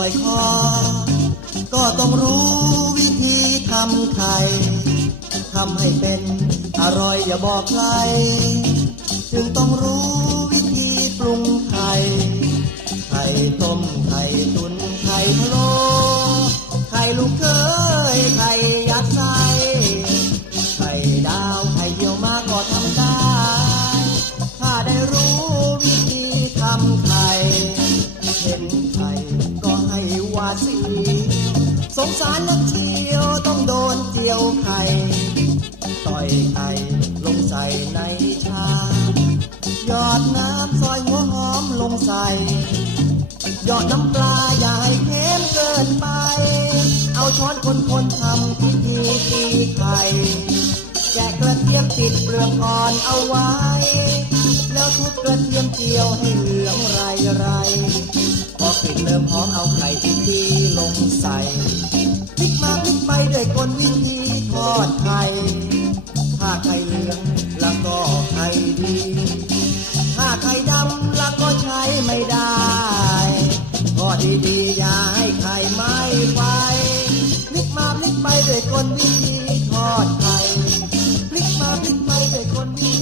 อยคอ ก็ต้องรู้วิธีทำไข่ทำให้เป็นอร่อยอย่าบอกใคร จึงต้องรู้วิธีปรุงไข่ ไข่ต้มไข่ตุนไข่พะโล้ สีสงสารนักเที่ยวต้องโดนเจียวไข่ต่อยไข่ลงใส่ในชามหยอดน้ำซอยหัวหอมลงใส่หยอดน้ำปลาอย่าให้เค็มเกินไป เอาช้อนคนคนทำพิธีตีไข่แกะกระเทียมติดเปลือกอ่อนเอาไว้ แล้วทุบกระเทียมเจียวให้เหลืองไรไรพอกลิ่นเริ่มหอมเอาไข่ ใสพลิกมาพลิกไปด้วยกลวิธีทอดไข่ถ้าไข่เหลืองแล้วก็ไข่ดีถ้าไข่ดำแล้วก็ใช้ไม่ได้ทอดดีอย่าให้ไข่ไหม้ไฟพลิกมาพลิกไปด้วยกลวิธีทอดไข่พลิกมาพลิกไปด้วยกลวิธี